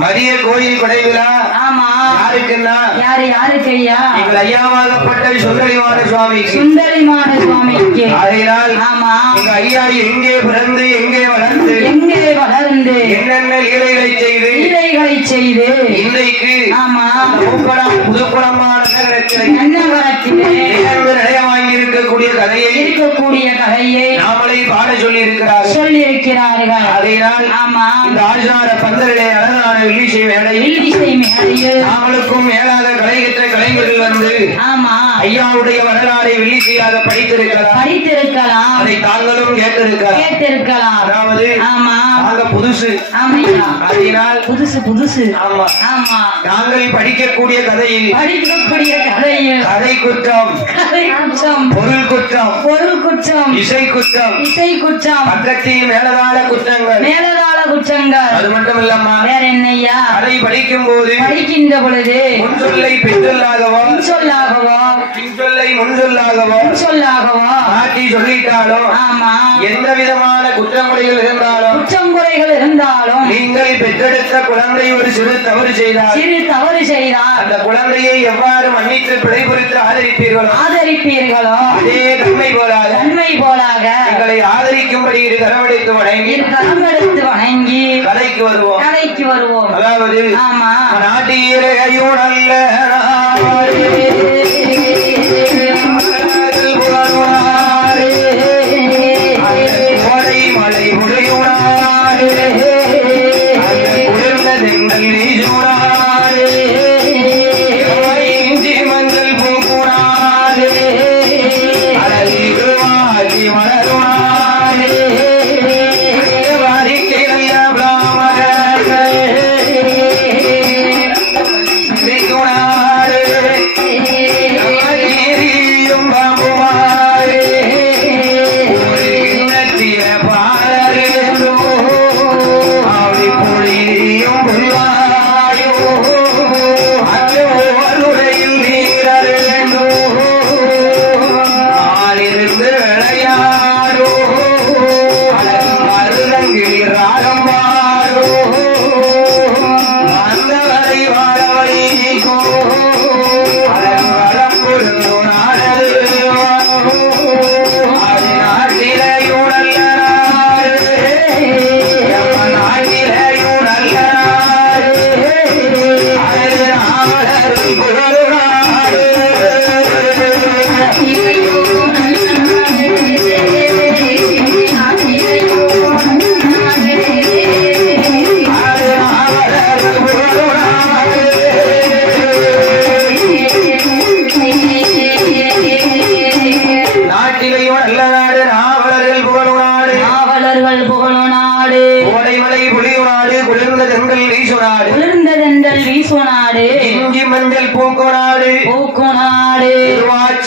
மதிய கோயில் கொடைவிழா. ஆமா. யாருக்குன்னா யாருக்கு ஐயா? எங்கள் ஐயாவாகப்பட்ட சுந்தரிமான சுவாமிக்கு. சுந்தரிமான சுவாமிக்கு. ஆகையினால் ஆமா, எங்க ஐயா எங்கே பிறந்து எங்கே வளர்ந்து என்னென்ன லீலைகளை செய்து இன்றைக்கு ஆமா புதுக்குளமான நகரத்திலே நிலைய வாங்கி இருக்கக்கூடிய கதையை நாமளை பாட சொல்லி இருக்கிறார்கள். ஆகையினால் ஆமா, இந்த ஆஜார பந்தலிலே அழகான வில்லிசை மேடையில் நாமளுக்கும் மேலாக கலையற்ற கலைஞர்கள் வந்து ஆமா ஐயாவுடைய வரலாறை வில்லிசையாக படித்திருக்கலாம். அதை தாங்களும் கேட்டிருக்கலாம். அதாவது ஆமா நாங்க புதுசு. அதனால் புதுசு. ஆமா ஆமா நாங்கள் படிக்கக்கூடிய கதையில் கதை குற்றம், பொருள் குற்றம், இசை குற்றம், பக்கத்தில் மேலதாள குற்றங்கள். அது மட்டும் இல்லாம வேற என்னையா அதை படிக்கின்ற பொழுது முன்சொல்லை பின்சொல்லாகவோ பின்சொல்லை முன்சொல்லாகவோ மாற்றி சொல்லிட்டாலும் ஆமா எந்த விதமான குற்றங்குறைகள் இருந்தாலும் நீங்கள் பெற்றெடுத்த குழந்தை ஒரு சிறு தவறு செய்தால் அந்த குழந்தையை எவ்வாறு மன்னித்து பிழை குறித்து ஆதரிப்பீர்களோ அதே நன்மை போலாக எங்களை ஆதரிக்கும்படி இரு கரமெடுத்து வணங்கி கதைக்கு வருவோம். அதாவது ஆமா நாட்டிலேயும் நல்ல மழை உடையுனாரு குளிர்ந்த தெங்கள் நீஜுனாரு இஞ்சி மஞ்சள் பூக்குனாரு அழகி மலருனாரு வாரிக்கை நல்ல பிராமணர்கள் நீரியும் பாம்புமாறு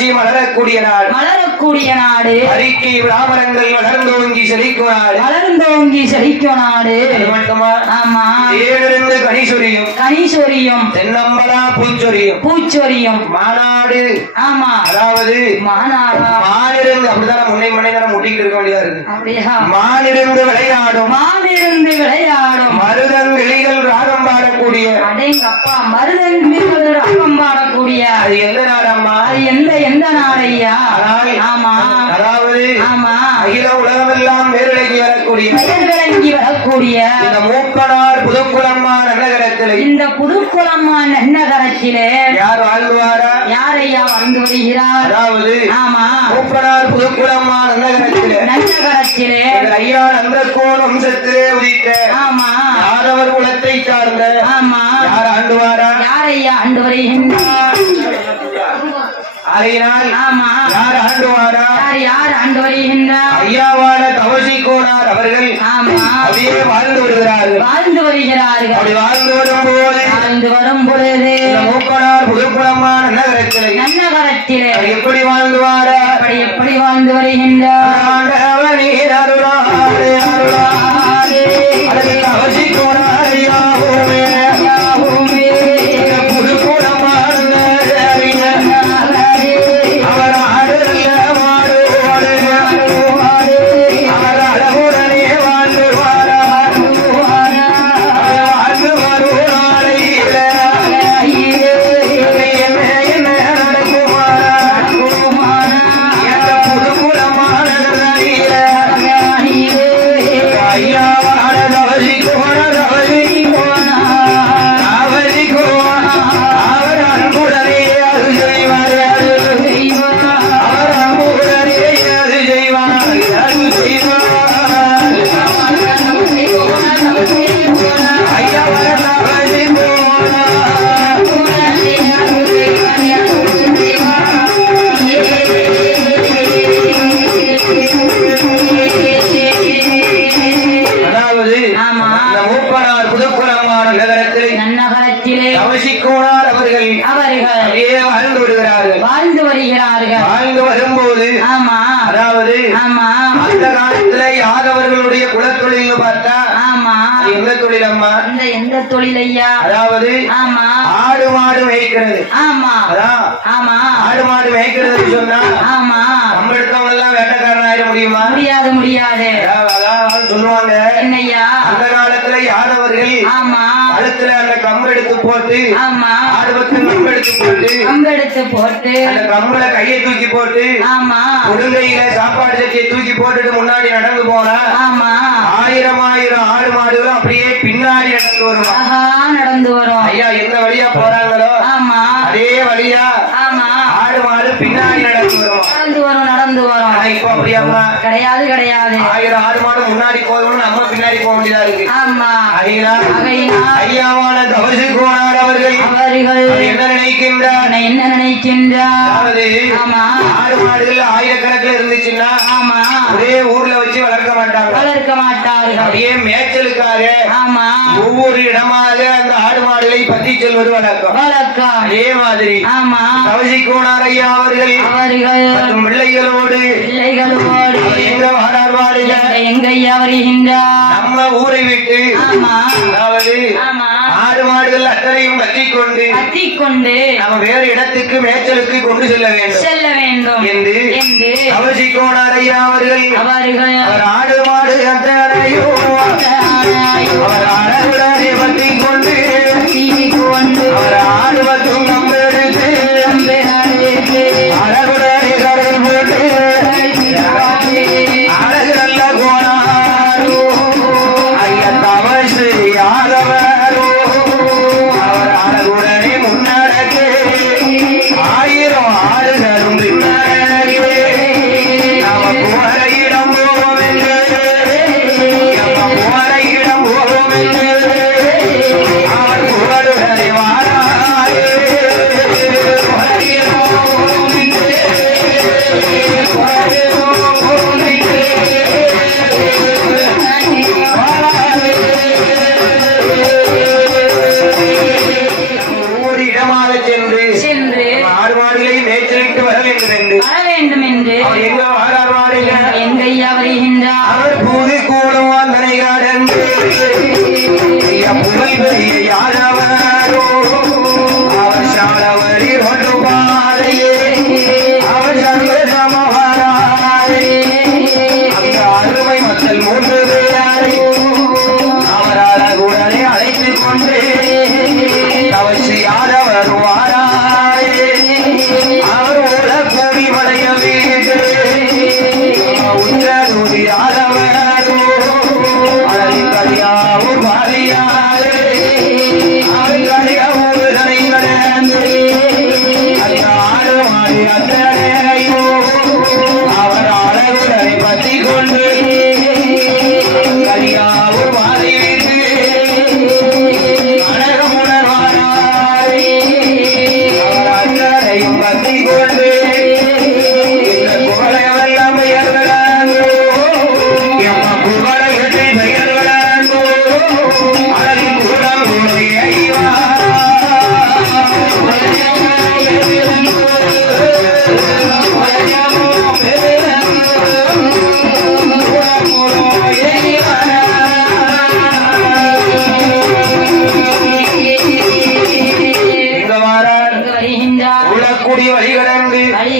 மலரக்கூடிய நாடு அறிக்கை விளாமரங்கள் வளர்ந்தோங்கி செழிக்கும் நாடு. மட்டுமா ஆமா ஏழிருந்து கனிசொரியும் தென்னம்பலா பூச்சொரியும் மாநாடு. ஆமா அதாவது மானிருந்து அப்படிதான் முன்னை மணி நேரம் முட்டிக்கிட்டு இருக்க வேண்டியதா இருக்கு. அப்படியா மானிருந்து விளையாடும் மருதங்கிளிகள் ராகம் பாடக்கூடிய மருதங்கிளிகள் ராகம் பாடக்கூடிய அது எந்த நாடம்மா? அது எந்த நாடையா? ஆமா அதாவது ஆமா அகில உலகமெல்லாம் வேறிறங்கி வரக்கூடிய இந்த மூக்கனார் புதுக்குளம்மான நன்னகரத்திலே யார் வாழ்வாரா? யாரையா வாழ்ந்து வருகிறார்? அதாவது ஆமா மூக்கனார் புதுக்குளம்மான நன்னகரத்திலே ஐயா நந்தகோன் வம்சத்திலே உதித்த ஆமா யாதவர் குலத்தை சார்ந்த ஆமா யார் ஆண்டுவாரா? யாரையா ஆண்டு வருகின்றார்? ஆமா யார் ஆண்டு வருகின்றார்? ஐயாவான தவசிக்கோனார் அவர்கள் ஆமா அப்படியே வாழ்ந்து வருகிறார்கள். அப்படி வாழ்ந்து வரும் பொழுது மூக்கனார் புதுக்குளமான நன்னகரத்திலே எப்படி வாழ்ந்துவாரா? எப்படி வாழ்ந்து வருகின்றார்? தவசிக்கோனார் ஐயாவுமே அவர் அழகுடனே வாழ்ந்து கௌசிக்கோனார் அவர்கள் அப்படியே வாழ்ந்து வருகிறார்கள். வாழ்ந்து வரும்போது ஆமா அதாவது ஆமா அந்த காலத்துல யாதவர்களுடைய குலத்தொழில் பார்த்தா ஆமா எந்த தொழில் அம்மா? எந்த தொழில் ஐயா? அதாவது ஆமா ஆடு மாடு மேய்க்கிறது. ஆமா அதான் ஆமா ஆடு மாடு மேய்க்கிறது சொன்னா ஆமா நம்ம எடுத்தவங்க எல்லாம் வேட்டைக்காரன் ஆயிட முடியுமா? முடியாது முடியாது. அதான் சொல்லுவாங்க. என்னய்யா? அந்த காலத்துல யாதவர்கள் ஆமா கழுத்துல அந்த கம்பு எடுத்து போட்டு ஆமா ஆடுவத்து கம்பு எடுத்து போட்டு அந்த கம்புல கையை தூக்கி போட்டு ஆமா முருங்கையில சாப்பாடு சட்டியை தூக்கி போட்டுட்டு முன்னாடி நடந்து போனா ஆமா ஆயிரம் ஆயிரம் ஆடு மாடுகளும் அப்படியே பின்னாடி நடந்து வரும். ஐயா எந்த வழியா போறாங்களோ ஆமா அதே வழியா ஆமா ஆடு மாடு பின்னாடி நடந்து வரும். ஆனா இப்போ அப்படியாமா? கிடையாது கிடையாது. ஆயிரம் ஆடு மாடு முன்னாடி போகணும், நம்ம பின்னாடி போக வேண்டியதா இருக்கு. ஆமா ஐயாவான கௌசிக்கோனார் அவர்கள் என்ன நினைக்கின்றார்? அதாவது ஆடு மாடுகள் ஆயிரக்கணக்கில் இருந்துச்சுன்னா ஆமா ஒரே ஊர்ல வச்சு வளர்க்க மாட்டார்கள். அப்படியே மேய்ச்சலுக்காக ஆமா ஒவ்வொரு இடமாக அந்த ஆடு மாடுகளை பத்தி செல்வது வழக்கம். அதே மாதிரி ஆமா கௌசிக்கோனார் ஐயா அவர்கள் மற்றும் பிள்ளைகளோடு எங்க வாரார்வாடுங்க எங்க ஐயா வருகின்றார்? நம்ம ஊரை விட்டு அதாவது ஆடு மாடுகள் அத்தனையும் கத்திக்கொண்டு நம்ம வேறு இடத்துக்கு மேய்ச்சலுக்கு கொண்டு செல்ல வேண்டும் என்று கௌசிக்கோனார் ஐயா அவர்கள் அவர் ஆடு மாடு அத்தனையும் அவர் அழகுடனே பற்றிக் கொண்டு அவர் ஆடுவதும் நம்பெடுத்து அழகுடனே கடல் போட்டு அழகு நல்ல கோணாரோ ஐயா தவசு யாதவரோ அவர் அழகுடனே முன்னடக்கு ஆயிரம் ஆடுகளும் பின்னடக்கு நம குமரையிடம் போவோம் என்று நம்ம குமரையிடம் போவோம் என்று அவர் குமருடனே வாராயே ஒவ்வொரு இடமாக சென்று ஆடு மாடுகளை மேய்ச்சலிட்டு வர வேண்டும் என்று அவர் எங்க வாரார்வாடுங்க எங்க ஐயா வருகின்றார்? அவர் பூதி கூடும் வந்தனை கடந்து புகழ் பெரிய யாதவரோ அவர் சாலவரி ஒன்று பாதையே அவர் சர்வசமவராயே அந்த அருமை மக்கள் மூன்று பேரை அவர் அழகுடனே அழைத்துக் கொண்டு கவசி யாதவர் வாராயே அவர் உல கூடி மலைய வீடு உச்சூரி யாதவரோ அழகின் கலியாவும் பாரியாரே அவர் கலியாவும் கடந்து அந்த ஆடு மாறி அத்தனையோ அவர் அழகுடனை பற்றி கொண்டு கலியாவும் மாறிவிட்டு அழகமுணர்வாரே அவர் அத்தனையும் பற்றி கொண்டு இந்த குவளையெல்லாம் பெயர்களாங்கோ எம்ம குவளையத்தை பெயர்களாங்கோ அழகின் கூடம் உலக்குடி வழி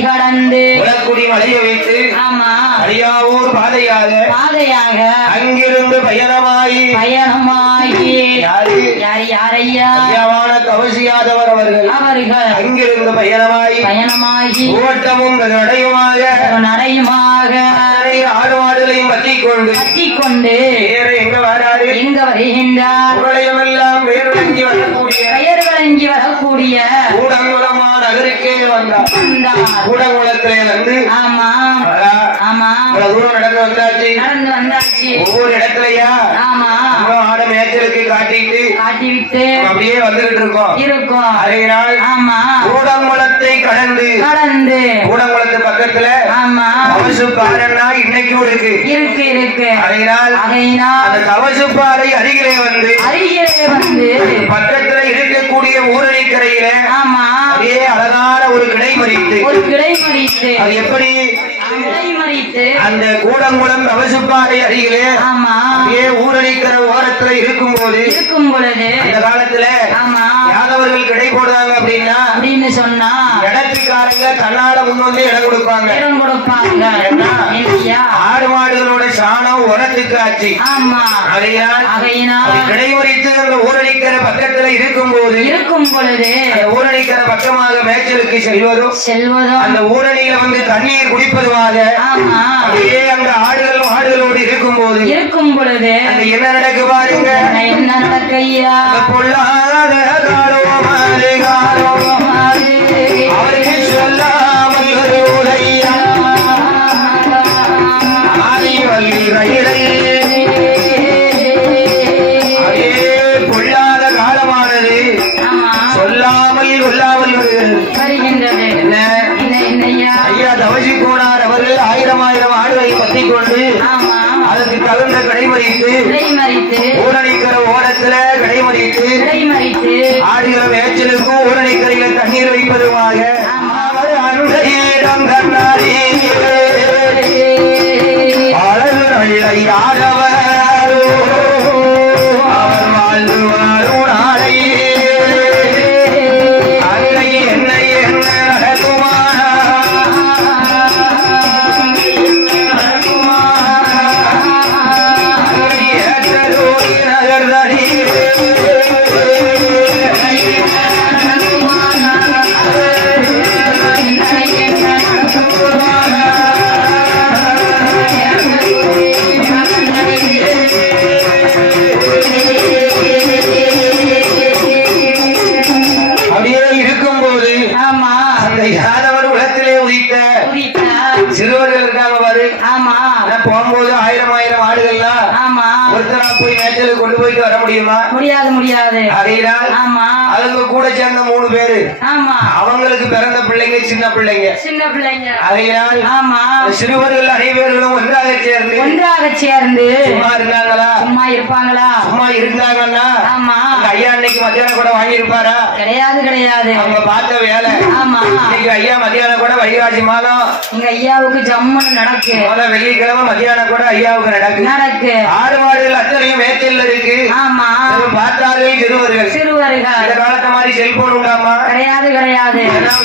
கடந்து உலக்குடி மலையை வைத்து ஆமா அரியாவூர் பாதையாக அங்கிருந்து பயணமாயி யாரையா? ஐயாவான கவசி யாதவர் அவர்கள் அங்கிருந்து பயணமாகி ஓட்டமும் நடையுமாக ஆடு மாடுகளையும் பற்றிக்கொண்டு வேற எங்க வராது எங்க வருகின்றார்? உலகமெல்லாம் வேறுடங்கி வரக்கூடிய கூடங்குளமா நகருக்கே வந்தார். கூடங்குளத்திலே வந்து ஆமா ஆமா இவ்வளவு தூரம் நடந்து வந்தாச்சு. ஒவ்வொரு இடத்துலயா ஆட மேய்ச்சலுக்கு காட்டிவிட்டு அப்படியே வந்துகிட்டு இருக்கோம். அதனால் கூடங்குளத்தை கடந்து கூடங்குளத்து பக்கத்துல கவசுப்பாறைன்னா இன்னைக்கும் இருக்கு. அதனால் அந்த கவசுப்பாறை அருகிலே வந்து பக்கத்துல இருக்கக்கூடிய ஊரை கிடைமறித்து அது எப்படி கிடைமறித்து அந்த கூடங்குளம் தவசுப்பாறை அருகிலே ஆமா அப்படியே ஊரடிக்கிற ஓரத்துல இருக்கும் பொழுது அந்த காலத்துல ஆமா யாதவர்கள் கிடை போடுறாங்க அப்படின்னா அப்படின்னு சொன்னா இடத்துக்காரங்க தன்னால முன் வந்து இடம் கொடுப்பாங்க இல்லையா? ஆடு மாடுகளோட சாணம் உரத்துக்கு ஆச்சு ஆமா அதையினால் கிடைமறித்து அந்த ஊரடிக்கிற பக்கத்துல இருக்கும் பொழுது அந்த ஊரடிக்கிற பக்கமாக மேய்ச்சலுக்கு செல்வதும் அந்த ஊரணியில வந்து தண்ணீர் குடிப்பதுமாக ஆமா அப்படியே அந்த ஆடுகளோடு இருக்கும் பொழுது அங்க என்ன நடக்கு பாருங்க என்ன நடக்கையா பொல்லாத காலோ மாறு காலோ அவருக்கு சொல்லாமல் ஒரு உரையா ஆதிவல்லி ரயிலை அதே பொல்லாத காலமானது சொல்லாமல் கொள்ளாமல் வருகின்றது. என்ன என்னையா ஐயா தவசி போனார் அவர்கள் 1000 ஆடுகளை பத்தி கொண்டு அதற்கு தகுந்த கிடைமறித்து ஊரணிக்கிற ஓரத்துல கிடைமறித்து ஆடுகிற மேய்ச்சலுக்கும் ஊரணிக்கரையில தண்ணீர் வைப்பதுமாக அருளையிடம் கண்ணாடி அழகு நல்லை ஆடவர் அவர் வாழ்ந்து வரும் நாளை அன்னை என்னை என்ன நடக்குமானா அப்படியே இருக்கும்போது அந்த யாதவர் உலகத்திலே உதித்த சிறுவர்கள் இருக்காங்க பாரு போகும்போது 1000 ஆடுகள்லாம் ஒருத்தரா போய் மேய்ச்சலுக்கு கொண்டு போயிட்டு வர முடியுமா? முடியாது அதையினால் அவங்க கூட சேர்ந்த 3 பேரு அவங்களுக்கு பிறந்த பிள்ளைங்க சின்ன பிள்ளைங்க அதையினால் சிறுவர்கள் அனைவர்களும் ஒன்றாக சேர்ந்து சும்மா இருந்தாங்களா? சும்மா இருப்பாங்களா? சும்மா இருந்தாங்கன்னா ஐயா அன்னைக்கு மத்தியானம் கூட வாங்கி இருப்பாரா? கிடையாது அவங்க பார்த்த வேலை இன்னைக்கு ஐயா மத்தியானம் கூட வைகாசி மாதம் எங்க ஐயாவுக்கு ஜம்முன்னு நடக்கு வெள்ளிக்கிழமை மத்தியானம் கூட ஐயாவுக்கு நடக்கு ஆடு மாடுகள் அத்தனையும் மேய்ச்சல் இருக்கு பார்த்தார்கள் சிறுவர்கள் இந்த காலத்த மாதிரி செல்போன் உண்டாமா? கிடையாது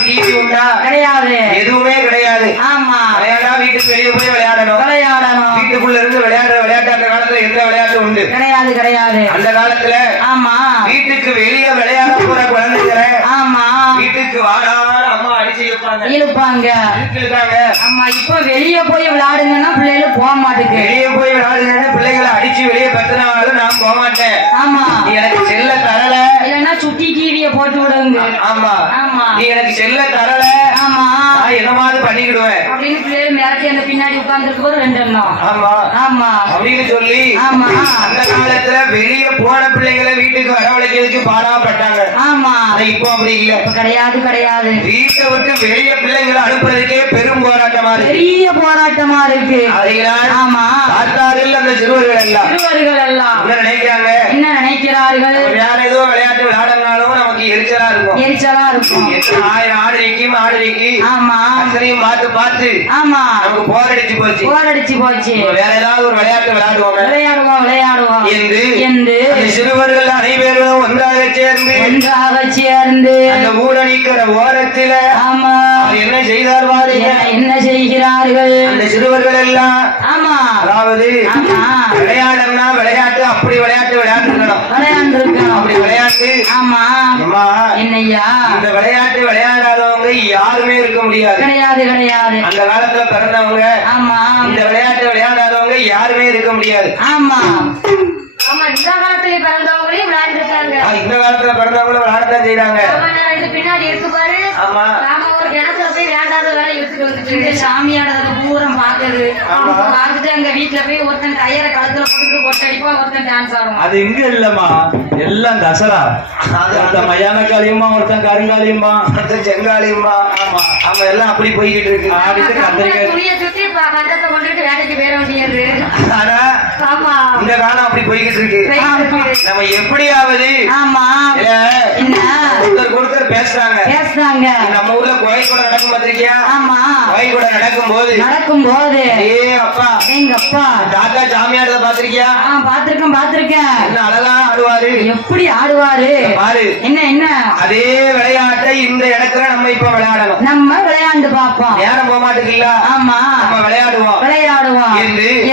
டிவி உண்டா? கிடையாது எதுவுமே கிடையாது. விளையாடா வீட்டுக்கு வெளியே போய் விளையாடணும் வீட்டுக்குள்ள இருந்து விளையாடுற விளையாட்டு அந்த காலத்துல எந்த விளையாட்டு உண்டு? கிடையாது அந்த காலத்துல வீட்டுக்கு வெளியே விளையாட போற குழந்தைங்களை வீட்டுக்கு வாடான்னு அம்மா அடிச்சு இழுப்பாங்க. இப்ப வெளியே போய் விளையாடுங்கன்னா பிள்ளைகள் போக மாட்டேங்க. வெளியே போய் விளையாடுங்கன்னா பிள்ளைகளை அடிச்சு வெளியே கத்துனாலும் நான் போக மாட்டேன். நீ எனக்கு செல்ல தரல இல்லன்னா சுட்டி டிவிய போட்டு விடுங்க. நீ எனக்கு செல்ல தரல நான் என்னமாவது பண்ணிக்கிடுவேன் அப்படின்னு பிள்ளைகள் மிரட்டி அந்த பின்னாடி உட்கார்ந்துருக்கு ஒரு 2 எண்ணம். அப்படின்னு சொல்லி அந்த காலத்துல வெளியே போன பிள்ளைகளை வீட்டுக்கு வரவழைக்கிறதுக்கு பாடாப்பட்டாங்க. இப்போ அப்படி இல்ல. கிடையாது வீட்டை விட்டு வெளியே பிள்ளைங்களை அனுப்புறதுக்கே பெரும் போராட்டமா இருக்கு. பெரிய போராட்டமா இருக்கு. பார்த்தார்கள் அந்த சிறுவர்கள் எல்லாம் என்ன நினைக்கிறார்கள்? வேற ஏதோ விளையாட்டு விளையாடுனாலும் நமக்கு எரிச்சலா இருக்கும். 1000 ஆடு இருக்கு அத்தனையும் பார்த்து நமக்கு போரடிச்சு போச்சு. வேற ஏதாவது ஒரு விளையாட்டு விளையாடுவோம் என்று சிறுவர்கள் அனைவரும் ஒன்றாக சேர்ந்து அந்த ஊரணிக்கிற ஓரத்தில என்ன செய்கிறார்கள் அந்த சிறுவர்கள் எல்லாம்? அதாவது விளையாடுனா விளையாட்டு அப்படி விளையாண்டுருக்கணும். அப்படி விளையாட்டு என்னையா இந்த விளையாட்டு விளையாடாதவங்க யாருமே இருக்க முடியாது. கிடையாது அந்த காலத்துல பிறந்தவங்க இந்த விளையாட்டு விளையாடாதவங்க யாருமே இருக்க முடியாது. இந்த காலத்துல பிறந்தவங்களையும் விளையாண்டுருக்காங்க. இந்த காலத்துல பிறந்தவங்களும் விளையாடத்தான் செய்யறாங்க. பின்னாடி இருக்கு பாரு. ஒரு கிணத்துல போய் வேண்டாத வேலை எடுத்துட்டு வந்துட்டு சாமியானது பூரம் பாக்குது. பார்த்துட்டு அங்க வீட்டுல போய் ஒருத்தன் டயரை கழுத்துல போட்டு கொட்டடிப்பா, ஒருத்தன் டான்ஸ் ஆடும். அது இங்க இல்லம்மா, எல்லாம் தசரா. அந்த மயான காளியம்மா, ஒருத்தன் கருங்காளியம்மா, ஒருத்தன் செங்காளியம்மா. அவங்க எல்லாம் அப்படி போய்கிட்டு இருக்கு. துணியை சுத்தி பந்தத்தை கொண்டுட்டு வேலைக்கு போயிட வேண்டியது. இந்த காலம் அப்படி போய்கிட்டு இருக்கு. நம்ம எப்படியாவது ஒருத்தர் பேசுறாங்க. பேசுறாங்க. நம்ம ஊர்ல கோயில் கூட நடக்கும் பாத்திருக்கியா? நடக்கும் போது அப்பா எங்க அப்பா தாத்தா சாமியாரத பாத்திருக்கியா? பாத்திருக்கேன். என்ன அழகா ஆடுவாரு, எப்படி ஆடுவாரு பாரு. என்ன அதே விளையாட்டை இந்த இடத்துல நம்ம இப்ப விளையாடணும். நம்ம விளையாண்டு பாப்போம். நேரம் போக மாட்டேங்குங்களா? ஆமா, நம்ம விளையாடுவோம்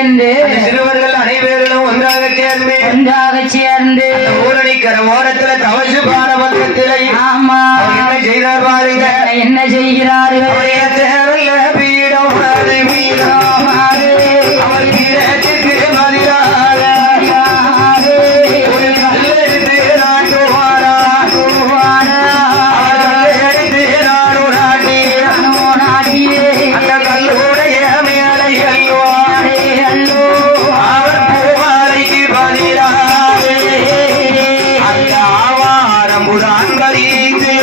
என்று சிறுவர்கள் அனைவரும் ஒன்றாக சேர்ந்து ஊரணிக்கிற ஓரத்துல தவசு பாட பக்கத்திலே ஆமா என்ன செய்தார் பாருங்க. என்ன செய்கிறார்கள்? தேவையில்ல பீடம் அவர் பீடத்துக்கு மதியாக ஒரு கல்லெடுத்து நாட்டுவாரா எடுத்து நானும் நாட்டி அந்த கல்லுடைய மேலை அல்லோ அவர் பூமாலைக்கு பதிலாக அந்த ஆவாரம்புதான் பறித்து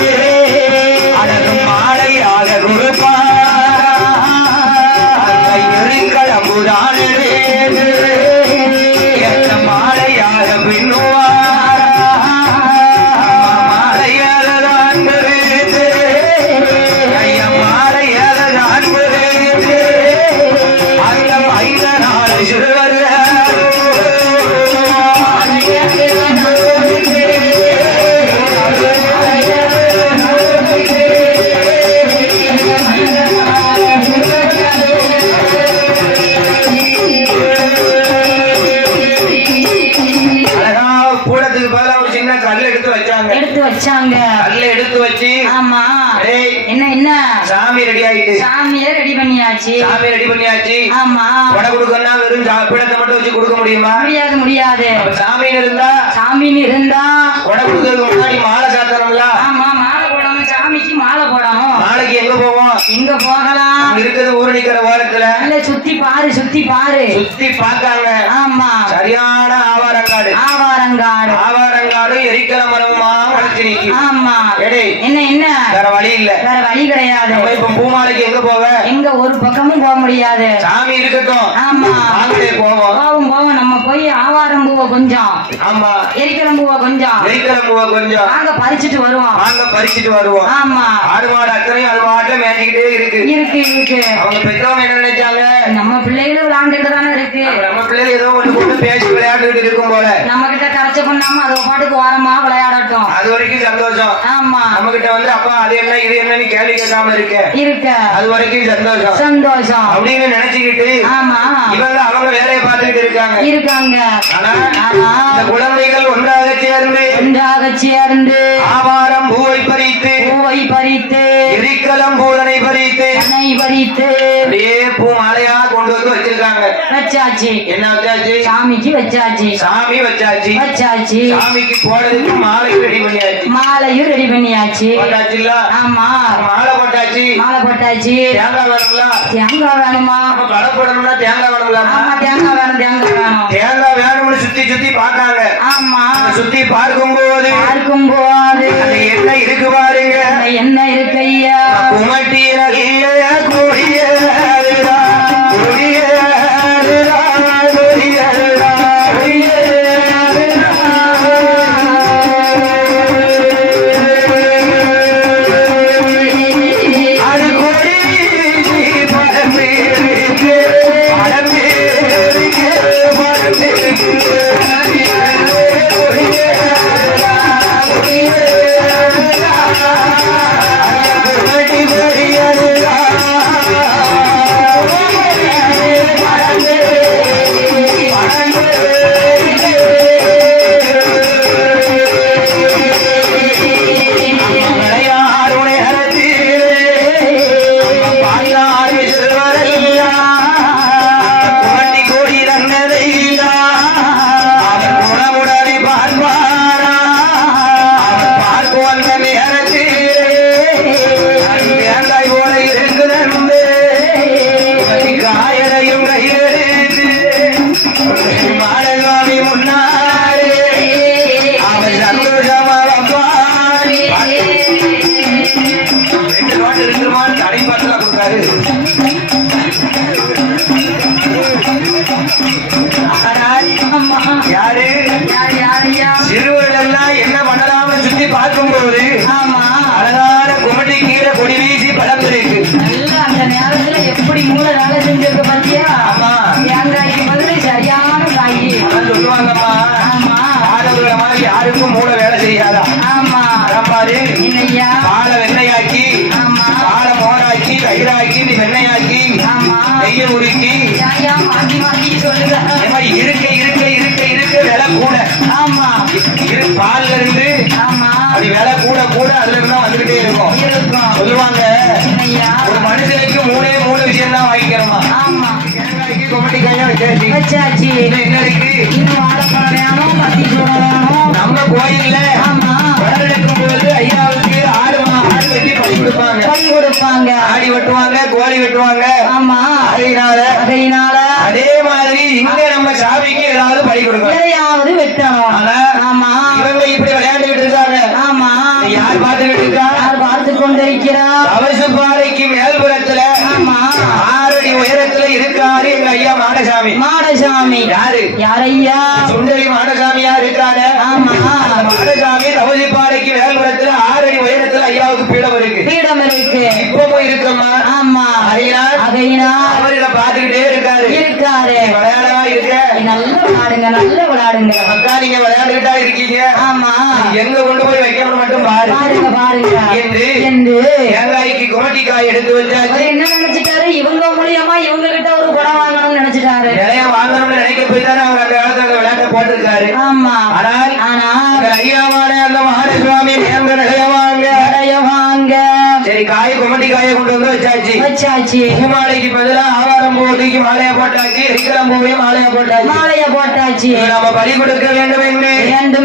அழகும் மாலையாக கொடுப்பாரா அந்த எருக்களம்புதான் மாலையாக பின்னுவாரா மாலையாலதான் மாலையாலதான் அந்த ஐந்த நாள் சிறுவர் கூடத்துக்கு பதிலா ஒரு சின்ன கல் எடுத்து வச்சாங்க. கல்ல எடுத்து வச்சு ஆமா டேய், என்ன சாமி ரெடி ஆயிட்டு. சாமியே ரெடி பண்ணியாச்சு. ஆமா கொடை கொடுக்கணும்னா வெறும் பீடத்தை மட்டும் வச்சு கொடுக்க முடியுமா? முடியாது. அப்ப சாமின்னு இருந்தா கொடை கொடுக்கறதுக்கு முன்னாடி மாலை சாத்தணும்ல. ஆமா, மாலை போடணும். சாமிக்கு மாலை போடணும். நாளைக்கு எங்க போவோம்? எங்க போகலாம்? அங்க இருக்கிறது ஊரணிக்கிற ஓரத்துல இல்ல, சுத்தி பாரு. சுத்தி பார்க்காங்க. ஆமா, சரியான ஆவாரங்காடு எரிக்கல மரமா வளர்ச்சி நிக்கு. ஆமா எடே, என்ன வேற வழி கிடையாது. நம்ம இப்ப பூமாலைக்கு எங்க போக? எங்க ஒரு பக்கமும் போக முடியாது. சாமி இருக்கட்டும். ஆமா, நாங்களே போவோம். நம்ம போய் ஆவாரம்பூவை கொஞ்சம், ஆமா, எரிக்கலம்பூவை கொஞ்சம் நாங்க பறிச்சுட்டு வருவோம். ஆமா, ஆடு மாடு அத்தனையும் அது மாட்டுல மேய்ச்சிக்கிட்டே இருக்கு. அவங்க பெற்றவங்க என்ன நினைச்சாங்க? நம்ம பிள்ளைகளும் விளையாண்டுட்டு தானே இருக்கு. நம்ம பிள்ளைகள் ஏதோ ஒண்ணு பேசி விளையாண்டுட்டு இருக்கும் போல நம்ம கிட்ட கரைச்ச பண்ணாம அது பாட்டுக்கு ஓரமா விளையாடட்டும். அது வரைக்கும் சந்தோஷம். ஆமா, நம்ம கிட்ட வந்து அப்பா அது என்ன இது என்னன்னு கேள்வி கேட்காம இருக்க அது வரைக்கும் சந்தோஷம் அப்படின்னு நினைச்சுக்கிட்டு ஆமா இவங்க அவங்க வேலையை பார்த்துக்கிட்டு இருக்காங்க. ஆனா இந்த குழந்தைகள் ஒன்றாக சேர்ந்து ஆவாரம் பூவை பறித்து எரிக்கலம் பூதனை பறித்து அப்படியே பூ மாலையா கொண்டு வந்து வச்சிருக்காங்க. என்ன வச்சாச்சு? சாமிக்கு வச்சாச்சு. சாமிக்கு போடுறதுக்கு மாலையும் ரெடி பண்ணியாச்சு. போட்டாச்சுல்ல? ஆமா, மாலை போட்டாச்சு. தேங்காய் வேணுமா? கடை போடணும்னா தேங்காய் வேணும்ல? ஆமா, தேங்காய் வேணும். தேங்காய் வேணும்னு சுத்தி பார்க்காங்க. ஆமா, சுத்தி பார்க்கும்போது என்ன இருக்கு பாருங்க. என்ன இருக்கு ஐயா? குமட்டி பார்க்கும்போது அழகான குமட்டி கீழே கொடி வீசி படம் இருக்கு. நேரத்துல எப்படி மூளை வேலை செஞ்சிருக்க பாத்தியா? ஆமா தேங்காய்க்கு பதில் சரியான காய். அதான் சொல்லுவாங்கம்மா, ஆமா ஆடவர்கள மாதிரி யாருக்கும் மூளை வேலை செய்யாதா. ஆமா அதான் பாரு, என்னய்யா? பாலை வெண்ணையாக்கி, ஆமா பாலை மோராக்கி, தயிராக்கி, நீ வெண்ணையாக்கி, ஆமா நெய்ய உருக்கி, ஏன்யா மாத்தி மாத்தி சொல்லுங்க? ஏம்மா, இருக்க இருக்க இருக்க இருக்க விலை கூட. ஆமா பால்ல இருந்து ஆமா அப்படி விலை கூட கூட அதுல இருந்தா வந்துகிட்டே இருக்கும். இருக்கும். சொல்லுவாங்க, என்னய்யா? ஒரு மனுஷனுக்கு மூணு விஷயம் தான் வாங்கிக்கணுமா. ஆமா தேங்காய்க்கு கொமட்டிக்காயா வச்சாச்சு. வச்சாச்சு. இன்னும் என்ன இருக்கு? இன்னும் வாழைப்பழம் வேணும், பத்தி சூடம் வேணும். நம்ம கோயில்ல ஆமா வடை எடுக்கும் போது ஐயாவுக்கு ஆடு வெட்டி பலி கொடுப்பாங்க. பலி கொடுப்பாங்க. ஆடி வெட்டுவாங்க, கோழி வெட்டுவாங்க. ஆமா அதனால அதே மாதிரி இங்க நம்ம சாமிக்கு ஏதாவது பலி கொடுக்கணும், எதையாவது வெட்டணும். ஆனா ஆமா இவங்க இப்படி விளையாண்டுகிட்டு இருக்காங்க. ஆமா யார் பார்த்துக்கிட்டு இருக்கா? யார் பார்த்து கொண்டிருக்கிறா? அவசு பாறைக்கு மேல்புறத்துல ஆமா 6 அடி உயரத்துல இருக்காரு எங்க ஐயா மாடசாமி. மாடசாமி யாரு? யாரையா? சுந்தரி மாடசாமியா இருக்காரு. ஆமா மாடசாமி அவசி பாறைக்கு மேல்புறத்துல 6 அடி உயரத்துல ஐயாவுக்கு பீடம் இருக்கு. பீடம் இருக்கு. இப்பவும் இருக்குமா? ஆமா அகையினால் அவர்களை பார்த்துக்கிட்டே இருக்காரு. விளையாடவா இருக்க? நல்ல விளையாடுங்க, நல்ல விளையாடுங்க. அக்கா, நீங்க விளையாண்டுகிட்டா இருக்கீங்க. ஆமா எங்க கொண்டு போய் வைக்கணும் மட்டும் பாரு. பாருங்க என்று தேங்காய்க்கு குமட்டிக்காய் எடுத்து வச்சாச்சு. அவர் என்ன நினைச்சிட்டாரு? இவங்க மூலியமா இவங்க கிட்ட ஒரு குடம் வாங்கணும்னு நினைச்சிட்டாரு. நிலையம் வாங்கணும்னு நினைக்க போய் தானே அவர் அந்த காலத்துல அந்த விளையாட்டை போட்டிருக்காரு. ஆமா ஆனால் ஐயாவான அந்த மகாசுவாமி நேர்ந்த நிலையவாங்க. சரி, காய் குமட்டி காயை கொண்டு வந்து வச்சாச்சு. பூமாலைக்கு பதிலா ஆவாரம் பூதிக்கு மாலையா போட்டாச்சு. இருக்கிறம் பூவையும் மாலையா போட்டாச்சு. நம்ம பலி கொடுக்க வேண்டும்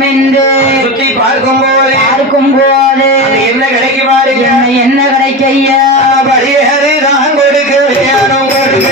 என்று சுத்தி பார்க்கும் போது என்ன கிடைக்கும் பாருங்க. என்ன கிடைக்கையா? பலியது தான் கொடுக்க வேணும், கொடுக்க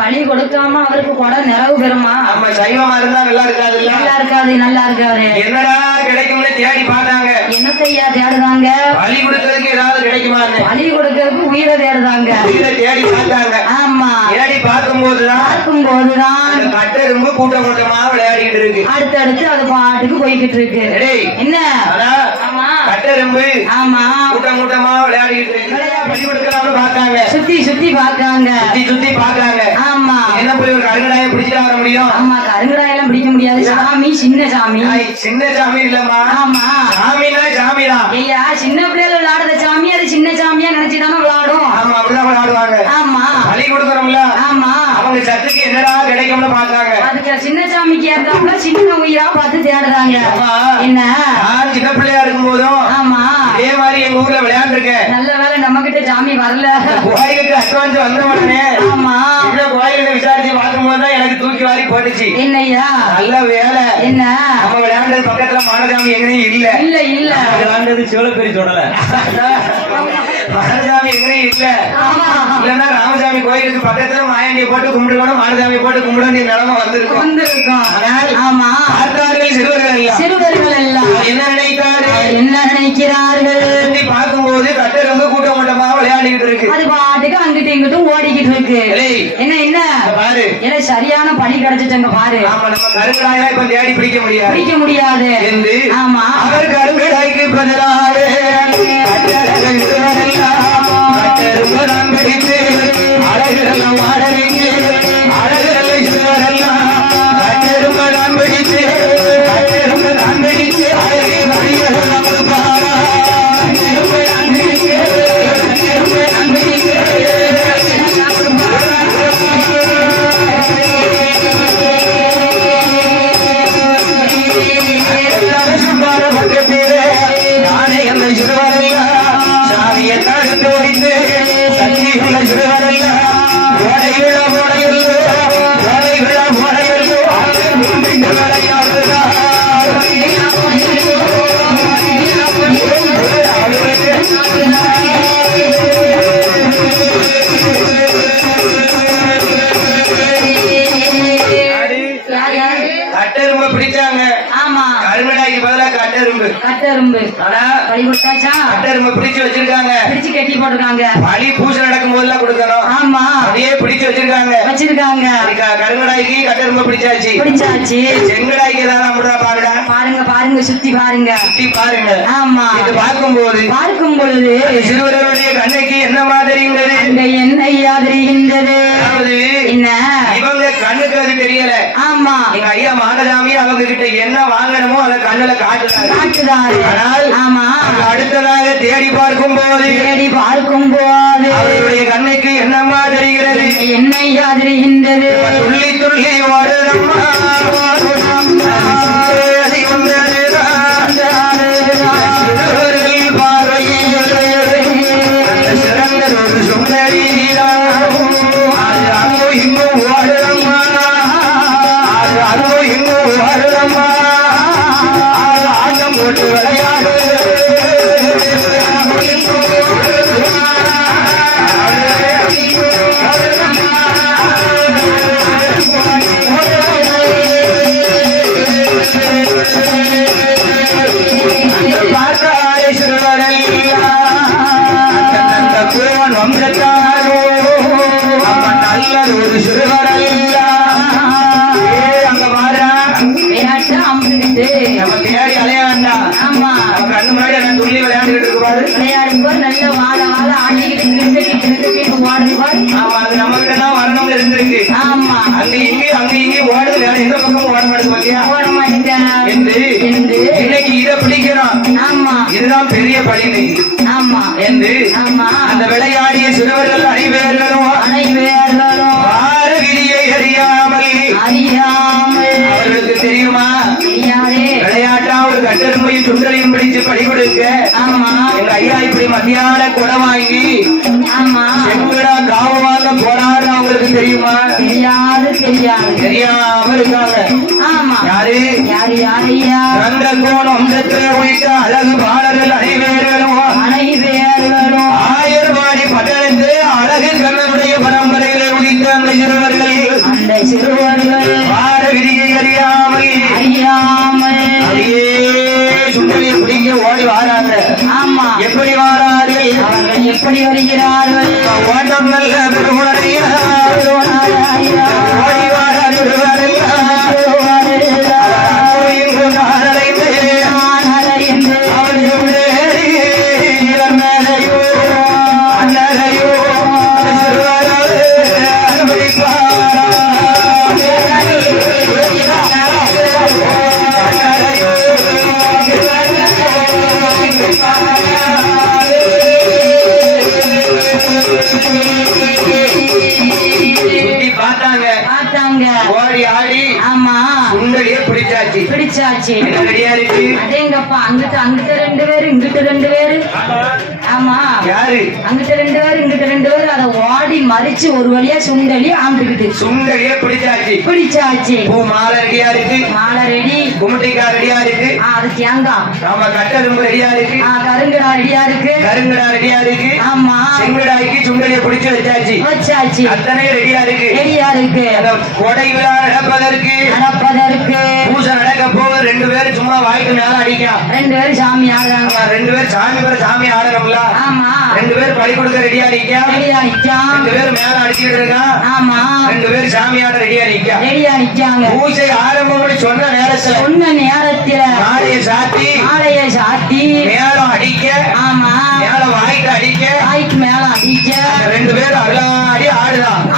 பலி கொடுக்காம அவருக்கு குடம் நிறைவு பெறுமா? நம்ம சைவமா இருந்தா நல்லா இருக்காது. நல்லா இருக்காது. என்னடா கிடைக்கும்னு தேடி பார்த்தாங்க. என்னத்தையா தேடுதாங்க? பலி கொடுக்கறதுக்கு ஏதாவது கிடைக்குமா? பலி கொடுக்கறதுக்கு உயிரை தேடுதாங்க. உயிரை தேடி பார்த்தாங்க. ஆமா தேடி பார்க்கும்போதுதான் கட்டெரும்பு கூட்டமா விளையாடிட்டு இருக்கு. அடுத்தடுத்து அது பாட்டுக்கு போய்கிட்டு இருக்கு. என்ன கட்டெரும்பு ஆமா கூட்டமா விளையாடிட்டு இருக்கு. பலி கொடுக்கலாம்னு பார்த்தாங்க. சுத்தி பார்க்காங்க. ஆமா என்ன போய் ஒரு கருங்கடாயை பிடிச்சிட்டு வர முடியும்? ஆமா கருங்கடாயெல்லாம் பிடிக்க முடியாது. சாமி சின்ன சாமி இல்லம்மா. ஆமா சாமினா சாமிதான். ஐயா சின்ன பிள்ளைல விளையாடுற சாமி அது சின்ன சாமியா நினைச்சுதானே விளையாடும். ஆமா அப்படிதான் விளையாடுவாங்க. ஆமா பலி கொடுக்கறோம்ல. ஆமா அவங்க சத்துக்கு என்னடா கிடைக்கும் கிடைக்கும்னு பாக்காங்க. அதுக்கு சின்னசாமிக்கு ஏத்தாப்புல சின்ன உயிரா பார்த்து தேடுறாங்க. என்ன நான் சின்ன பிள்ளையா இருக்கும் போதும் ஆமா இதே மாதிரி எங்க ஊர்ல விளையாண்டு இருக்கேன். நல்ல வேலை நம்ம கிட்ட சாமி வரல. கோயிலுக்கு அட்வான்ஸ் வந்த உடனே ஆமா இந்த கோயில விசாரிச்சு பார்க்கும் போதுதான் எனக்கு தூக்கி வாரி போட்டுச்சு. என்னையா நல்ல வேலை. என்ன அவன் விளையாண்டது பக்கத்துல மாடசாமி எங்கேயும் இல்ல. இல்ல இல்ல விளையாண்டது சிவலப்பேரி தொடல. மாடசாமி எங்கேயும் இல்ல. ஆமா இல்லன்னா ராமசாமி கோயிலுக்கு பக்கத்துல மாயாண்டியை போட்டு கும்பிடணும், மாடசாமி போட்டு கும்பிட வேண்டிய நிலைமை வந்திருக்கும். வந்திருக்கும். ஆனால் ஆமா பார்த்தார்கள் சிறுவர்கள் எல்லாம். சிறுவர்கள் எல்லாம் என்ன நினைத்தார்கள்? என்ன நினைக்கிறார்கள்? சுத்தி பார்க்கும்போது கட்டெரும்பு கூட்ட கூட்டமா விளையாடிட்டு இருக்கு. அது பாட்டுக்கு அங்கிட்டு இங்கிட்டும் ஓடிக்கிட்டு இருக்கு. ஏய், என்ன என்ன இங்க பாரு, என்ன சரியான பணி கிடைச்சிட்டங்க பாரு. ஆமா, நம்ம கருங்கடாயா இப்ப தேடி பிடிக்க முடியாது. பிடிக்க முடியாது என்று ஆமா அவர் கருங்கடாய்க்கு பதிலாக கட்டெரும்புதான் பிடித்து அழகுரெல்லாம் ஆடலைக்கு அழகுரெல்லாம் சிவரெல்லாம் கட்டெரும்புதான் பிடித்து கட்டெரும்புதான் பிடித்து அழகை வழியெல்லாம் கொடுப்பாரா. கட்டெரும்புதான் பிடித்து கட்டெரும்புதான் பிடித்து பக்கத்திலே நானே என்னை சிறுவரையா சாமியை தடுத்து வைத்து சக்தி உள்ள சிறுவரையா ஓடையில ஓடையில்லோ ஓடைகள ஓடையில்லோ விளையாடுதா கட்டெரும்பு பிடிச்சாங்க. ஆமா கருங்கடாய்க்கு பதிலா கட்டெரும்பு. கட்டெரும்பு ஆனா பழி கொடுத்தாச்சா? கட்டெரும்பு பிடிச்சு வச்சிருக்காங்க. பிடிச்சு கட்டி போட்டுருக்காங்க. பழி பூசை நடக்கும் போதெல்லாம் கொடுக்கணும். ஆமா அப்படியே பிடிச்சு வச்சிருக்காங்க. வச்சிருக்காங்க. கருங்கடாய்க்கு கட்டெரும்பு பிடிச்சாச்சு. பிடிச்சாச்சு. செங்கடாய்க்கு ஏதாவது அமிர்தா பாருடா. பாருங்க பாருங்க சுத்தி பாருங்க. சுத்தி பாருங்க. ஆமா இது பார்க்கும்போது பார்க்கும் பொழுது சிறுவர்களுடைய கண்ணுக்கு என்ன மாதிரிங்கிறது அங்க என்ன யாதிரிகின்றது. அதாவது என்ன இவங்க கண்ணுக்கு அது தெரியல. ஆமா எங்க ஐயா மாடசாமி அவங்க கிட்ட என்ன வாங்கணுமோ அதை கண்ணுல காட்டுறாரு. காட்டுதாரு. ஆனால் ஆமா அங்க அடுத்ததாக தேடி பார்க்கும் போது தேடி பார்க்கும் போது அவருடைய கண்ணுக்கு என்னமா தெரிகிறது? என்ன யாதிரிகின்றது. துள்ளி துள்ளி ஓடுதம்மா ஓடி வந்ததுதான் சிறுவர்கள் பார்வையில் அந்த சிறந்த ஒரு சுந்தரிதான். அது அங்கோ இங்கோ ஓடுதம்மா, அது அங்கோ இங்கோ ஓடுதம்மா, அது ஆட்டம் போட்டு விளையாடு. பார்த்தாலே சிறுவரெல்லாம் அந்த கோவன் வம்சத்தாரோ அவன் நல்லது ஒரு சிறுவரெல்லாம். அங்க பாரா விளையாட்டு அமுக்கிட்டு நம்ம தேடி அலையாண்டா. ஆமா நம்ம கண்ணு முன்னாடி அந்த துள்ளி விளையாண்டுட்டு இருக்கு பாரு. விளையாடும் போது நல்ல வாழ வாழ ஆட்டிக்கிட்டு கிட்டு ஓடும் போது ஆமா, அது நம்ம கிட்ட தான் வரணும்னு இருந்திருக்கு. ஆமா அங்க இங்கேயும் ஓடுது, வேற எந்த பக்கமும் ஓட மாட்டேது பாத்தியா ஓட மாட்டேன் என்று என்று இன்னைக்கு இதை பிடிக்கிறோம். ஆமா இதுதான் பெரிய பழி ஆமா என்று ஆமா அந்த விளையாடிய சிறுவர்கள் அனைவர்களும் அனைவர்களும் வார விதியை அறியாமல் அறியாமல் அவர்களுக்கு தெரியுமா தெரியாதே விளையாட்டா ஒரு கட்டெரும்பையும் சுண்டலையும் பிடிச்சு படி கொடுக்க ஆமா எங்க ஐயா இப்படி மத்தியான குடம் வாங்கி ஆமா செங்கடா காவ வாங்க போறாரு அவங்களுக்கு தெரியுமா? தெரியாது தெரியாது தெரியாம இருக்காங்க. ஆமா யாரு யாரு யாரையா ரங்க கோணம் உள்ளிட்ட அழகு பாடல்கள் அனைவர்களும் அனைவர்களும் ஆயர்வாடி பட்டணத்து அழகு கண்ணனுடைய பரம்பரைகளை உதித்த அந்த சிறுவர்கள் அந்த சிறுவர்கள் வார விதியை அறியாமல் அறியாமல் அப்படியே சுண்டலியை பிடிக்க ஓடி வாராங்க. ஆமா எப்படி வாரார்கள்? அவர்கள் எப்படி வருகிறார்கள்? ஓட்டம் நல்ல பெருமறையா ஓடி வார சிறுவர்கள் Thank you. மாட்டாங்க. ஓடி ஆடி ஆமா சுண்டலியே பிடிச்சாச்சு. என்ன ரெடியா இருக்கு? அதேங்கப்பா அங்கிட்ட அங்கிட்ட 2 பேரு இங்கிட்ட 2 பேரு. ஆமா யாரு? அங்கிட்ட 2 பேரு இங்கிட்ட 2 பேரு. அத ஓடி மறிச்சு ஒரு வழியா சுண்டலி ஆண்டுகிட்டு சுண்டலியே பிடிச்சாச்சு. பூ மாலை ரெடியா இருக்கு. மாலை ரெடி. கும்பிட்டிக்கா ரெடியா இருக்கு. அது தேங்காய். ஆமா கட்டெரும்பு ரெடியா இருக்கு. கருங்கடா ரெடியா இருக்கு. ரெடியா இருக்கு. ஆமா செங்கடாய்க்கு சுண்டலியை பிடிச்சு வச்சாச்சு. அத்தனை ரெடியா இருக்கு. கொடை விழா நடப்பதற்கு பூஜை நடக்க போது 2 பேரும் சும்மா வாய்க்கு மேல அடிக்கலாம். 2 பேரும் சாமி ஆடுறாங்க. 2 பேரும் சாமி ஆடணும்ல. ஆமா 2 பேரும் பழி கொடுக்க ரெடியா நிக்கான். 2 பேரும் மேல அடிச்சுட்டு இருக்கான். ஆமா 2 பேரும் சாமி ஆட ரெடியா நிக்காங்க. பூஜை ஆரம்பம் சொன்ன நேரத்துல மாலையை சாத்தி மேலம் அடிக்க. ஆமா மேல வாய்க்கு மேல அடிக்க 2 பேரும் அல்லாடி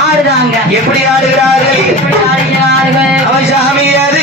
ஆடுதாங்க. எப்படி ஆடுகிறார்கள்? அவன் சாமி அது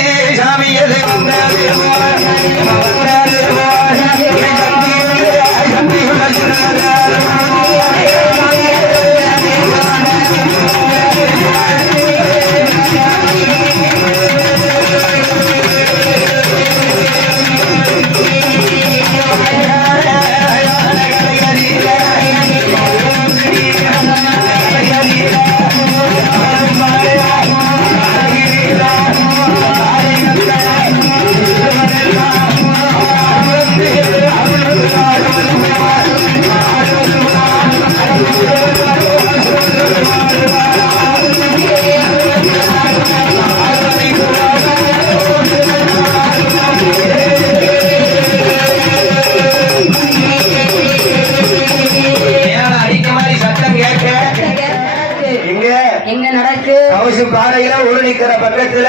பக்கத்துல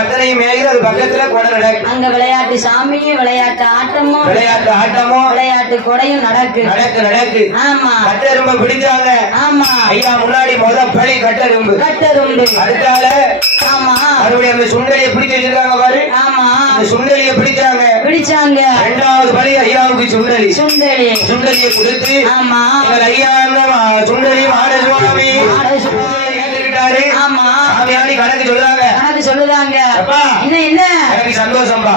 அத்தனையும் அது பக்கத்துல கொடை நடக்கு. அங்க விளையாட்டு சாமியும் விளையாட்டு ஆட்டமும் விளையாட்டு கொடையும் நடக்கு. ஆமா கட்டெரும்பு பிடிச்சாங்க. ஆமா ஐயா முன்னாடி பழி கட்டெரும்பு. அடுத்தால ஆமா மறுபடியும் அந்த சுண்டலியை பிடிச்சு வச்சிருக்காங்க பாரு. ஆமா அந்த சுண்டலியை பிடிச்சாங்க. 2வது பழி ஐயாவுக்கு சுண்டலியை கொடுத்து. ஆமா ஐயா சுண்டலி மாடசுவாமி சாமியாடி கணக்கு சொல்லுதாங்க. என்ன எனக்கு சந்தோஷம்பா.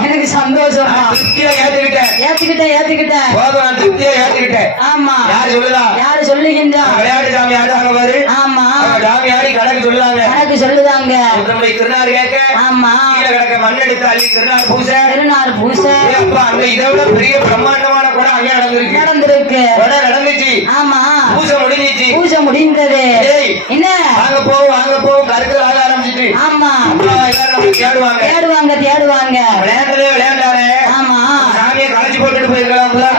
ஏத்துக்கிட்டேன். ஆமா யாரு சொல்லுகின்றா? விளையாட்டு சாமி ஆடுறாங்க பாரு. ஆமா சாமியாடி கணக்கு சொல்லுதாங்க. திருநாறு கேட்க. ஆமா கிடக்க மண்ணெடுத்து அள்ளி திருநாறு பூசை. அங்க இதை விட பெரிய பிரம்மாண்டமான கூட அங்க நடந்திருக்கு. நடந்துச்சு. ஆமா பூஜை முடிந்தது. என்ன வாங்க போவோம் கருத்து ஆக ஆரம்பிச்சிட்டு. ஆமா தேடுவாங்க விளையாண்டாரு. ஆமா சாமியை களைச்சு போட்டுட்டு போயிருக்கலாம்.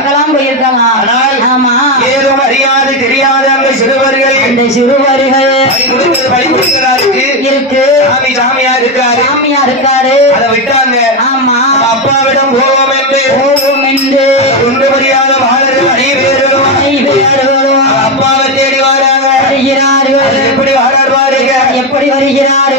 ஆனால் ஆமா ஏதும் அறியாது தெரியாத அந்த சிறுவர்கள் பலி கொடுக்கிறாருக்கு இருக்கு. சாமியா இருக்காரு. அதை விட்டாங்க. ஆமா அப்பாவிடம் போவோம் என்று ஒன்று மரியாத வாழர்கள் அனைவரும் அப்பாவை தேடி வராங்க. எப்படி வாழார் பாருங்க. எப்படி வருகிறாரு?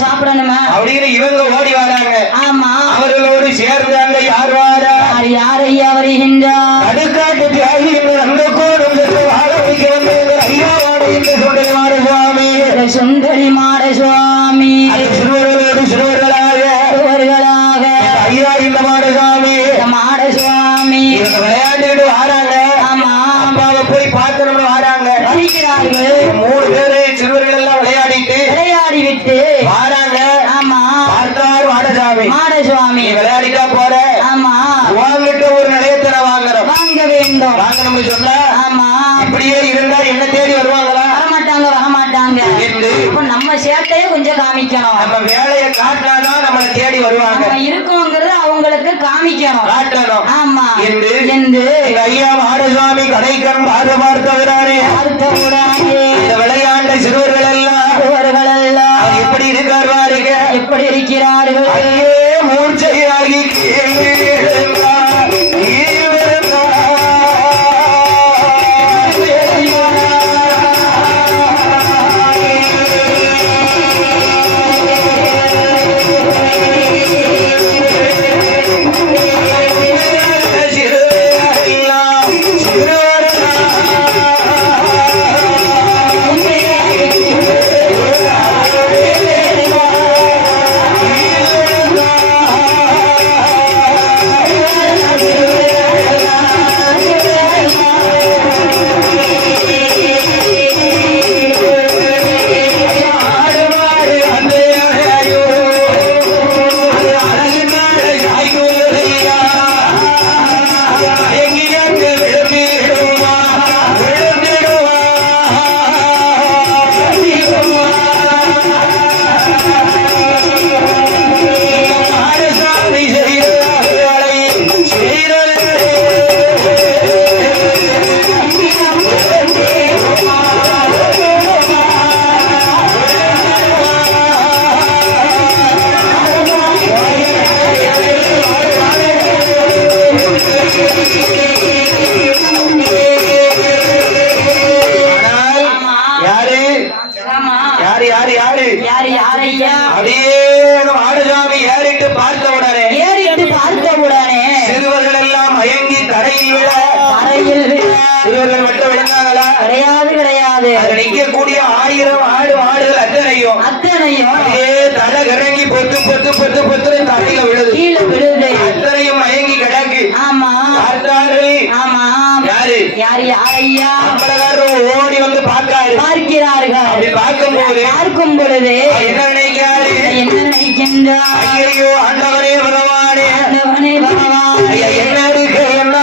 சாப்பிடணுமே அப்படின்னு இவங்க ஓடி வராங்க. ஆமா அவர்களோடு சேர்ந்து அங்க யார் யார் ஐயா வருகின்றார்? அடுக்காட்டு தியாகி அந்த கோடும் வாழ வைக்க வந்த ஐயா சுவாமி சுந்தரி மாட சுவாமி சிறுவர்களாக ஐயா இந்த மாட சுவாமி விளையாண்டுகிட்டு வராங்க. ஆமா அப்பாவை போய் பார்க்கணும்னு வராங்க. 3 பேரு சிறுவர்கள் எல்லாம் விளையாடி விட்டு வராங்க. ஆமா பார்த்தார் மாடசுவாமி விளையாடிட்டா போற. ஆமா வாங்கிட்ட ஒரு நிலையத்தனை வாங்க வேண்டும். வாங்கணும்னு சொன்னா ஆமா இப்படியே இருந்தா என்ன தேடி வருவாங்களா? வரமாட்டாங்க. இப்ப நம்ம சேட்டையே கொஞ்சம் காமிக்கணும். நம்ம வேலையை காட்டினாதான் நம்மளை தேடி வருவாங்க. நம்ம இருக்கோங்கிறது அவங்களுக்கு காமிக்கணும், காட்டணும். ஆமா என்று என்று எங்க ஐயா மாடசாமி கடைக்கண் பார்த்தவரானே இந்த விளையாண்ட சிறுவர்கள் எல்லாம் அவர் எப்படி இருக்கார் பாருங்க, எப்படி இருக்கிறார்கள். ஐயே மூர்ச்சையாகி கீழே விழுந்தார். சிறுவர்கள் எல்லாம் மயங்கி தரையில் விழ சிறுவர்கள் மட்டும் விழுந்தாங்களா? கிடையாது. அதில் நிற்கக்கூடிய 1000 ஆடு மாடுகள் அத்தனையும் அப்படியே தலை இறங்கி பொத்து பொத்து பொத்து பொத்து தரையில விழுது, கீழே விழுது. அத்தனையும் மயங்கி கிடக்கு. ஆமா பார்த்தாரு. ஆமா யாரு? யாரையா? ஓடி வந்து பார்க்கிறார்கள். அப்படி பார்க்கும் பொழுது என்ன நினைக்கிறாரு? ஐயோ ஆண்டவனே பகவானே, பகவான் என்ன இருக்கு என்ன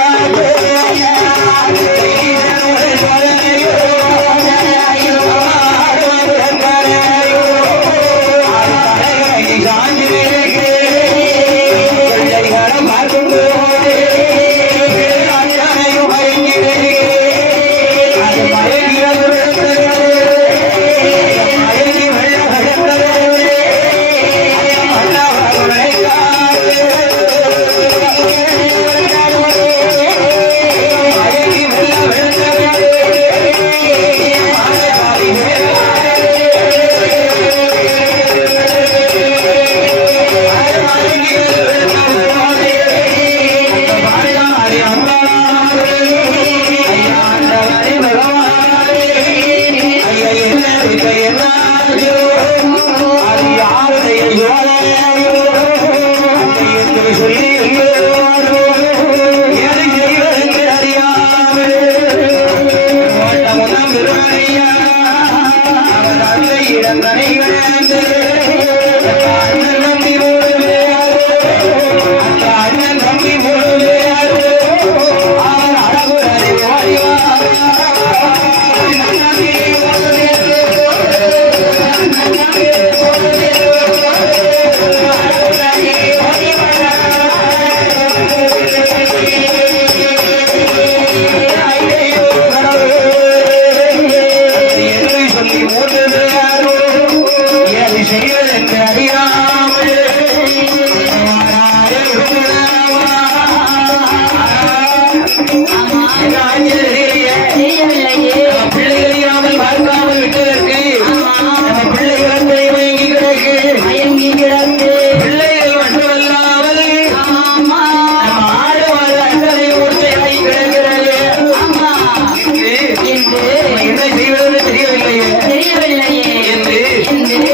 தெரியவில்லையே என்று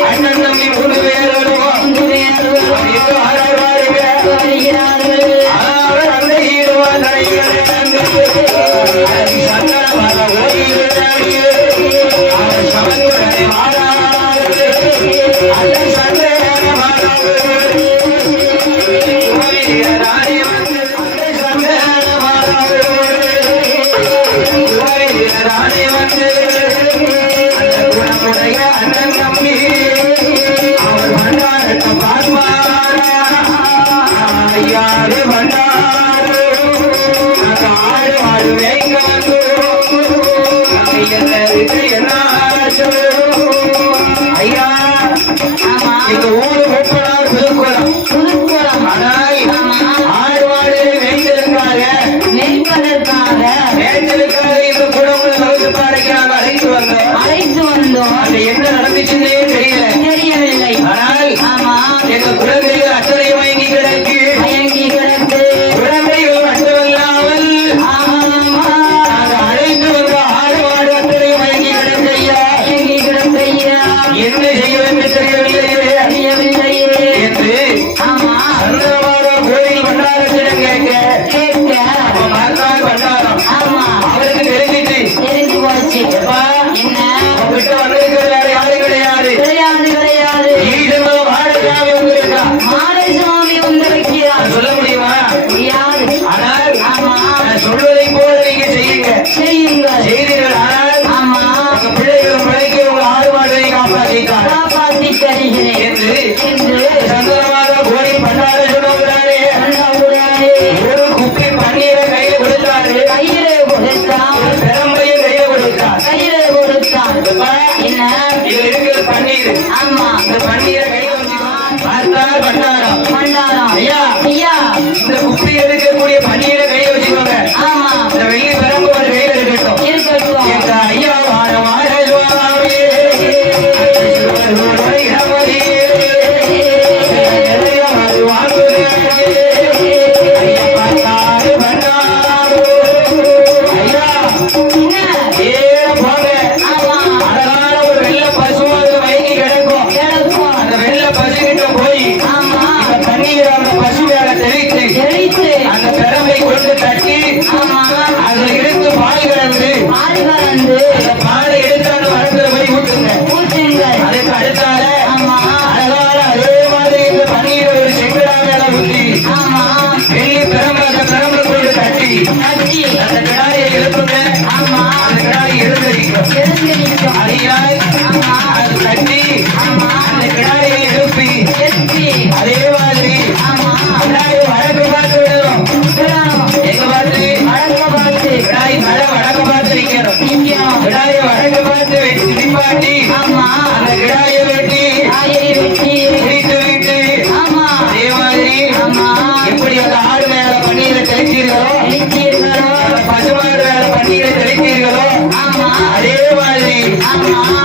அண்ணன் தம்பி 3 பேரும் எங்க குழந்தைகள் அத்தனை மயங்கி கிடக்கு குழந்தைகள் மட்டுமல்லாமல் நாங்கள் அழைத்து வந்த ஆடு மாடு அத்தனை மயங்கி கிடக்கையா என்ன செய்ய வேண்டும் தெரியவில்லையே என்று சந்திரமாத கோயில் பண்டாரத்திடம் கேட்க அவன் பார்த்தால் பண்டாரம் அவருக்கு தெரிஞ்சிட்டு எப்பா, உங்ககிட்ட வந்திருக்கிறது வேற யாரும் கிடையாது ஈசனும் மாடசாமி வந்திருக்கா சொல்ல முடியுமா ஆனால் நான் சொல்வதை போல நீங்க செய்யுங்க செய்தீர்கள் ஆனால் உங்க பிள்ளைகளும் பிள்ளைக்கு உங்க ஆடு மாடுகளை காப்பாற்றி என்று சந்தனமாக கோயில் பண்டார சொன்னாரே ஒரு குப்பி பன்னீரை கையில கொடுத்தாரு பெரம்பையும் கையில கொடுத்தார் இதுல இருக்கிறது பன்னீர் இந்த பன்னீரை கையில பார்த்தால் பண்டாரம் ஐயா இந்த குப்பி எடுக்கக்கூடிய பன்னீரை கையில வச்சுக்கோங்க இந்த வெள்ளி பெரம்பு ஒரு கையில இருக்கட்டும் எங்க ஐயா வாழ வாழ அந்த பெரம்பை கொண்டு தட்டி அதுல இருந்து பால் கலந்து அந்த பாலை எடுத்து அந்த மரத்துல போய் ஊட்டுங்க அதுக்கு அடுத்தால அழகான அதே மாதிரி இந்த பன்னீரை ஒரு செங்கடாக ஊற்றி வெள்ளி பெரம்பு அந்த பெரம்பை கொண்டு தட்டி அந்த கிடாயை எழுப்புங்க அந்த கிடாயை எழுந்திருக்கும் அதையால் அது தட்டி அந்த கிடாயை எழுப்பி அதே மாதிரி கிடாயை வழக்கு பார்த்து விடணும் எங்க பார்த்து கிடாய் மழை வழக்கு பார்த்து நிக்கணும் கிடாயை வழக்கு பார்த்து வெட்டி நிப்பாட்டி அந்த கிடாயை வெட்டி வீட்டு வீட்டு அதே மாதிரி எப்படி அந்த ஆடு மேல பன்னீரை தெளித்தீர்களோ பசுமாடு மேல பன்னீரை தெளித்தீர்களோ அதே மாதிரி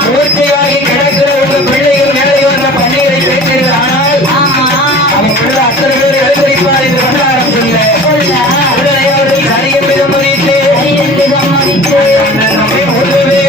மூர்த்தியாகி கிடக்கிற உங்க பிள்ளைகள் மேலே வந்த பன்னீரை தெளித்தீர்கள் ஆனால் அவன் பிள்ளை அத்தனை பேர் எழுந்திருப்பார் என்று கொண்டாடம் சொல்ல உடனே அவர்கள் சரியம் விதமதித்து நம்மை உதவே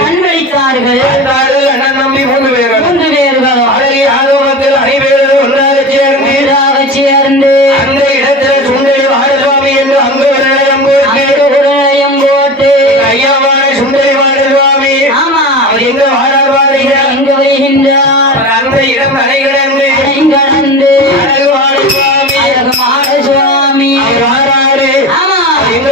அன்பளித்தார்கள் அண்ணன் தம்பி 3 பேர்கள் அழகிய ஆதவனத்தில் அனைவரும் ஒன்றாக சேர்ந்து அந்த இடத்தில் சுண்டலி மாடசுவாமி என்று அங்கு ஒரு நிலையம் போட்டு ஐயாவான சுண்டலி மாடசுவாமி அவர் எங்க வாழார் எங்க வருகின்றார் அந்த இடம் அணைகடந்து அழகு மாடசுவாமி அவர் வாரார் மன்னரே ஆமா எங்க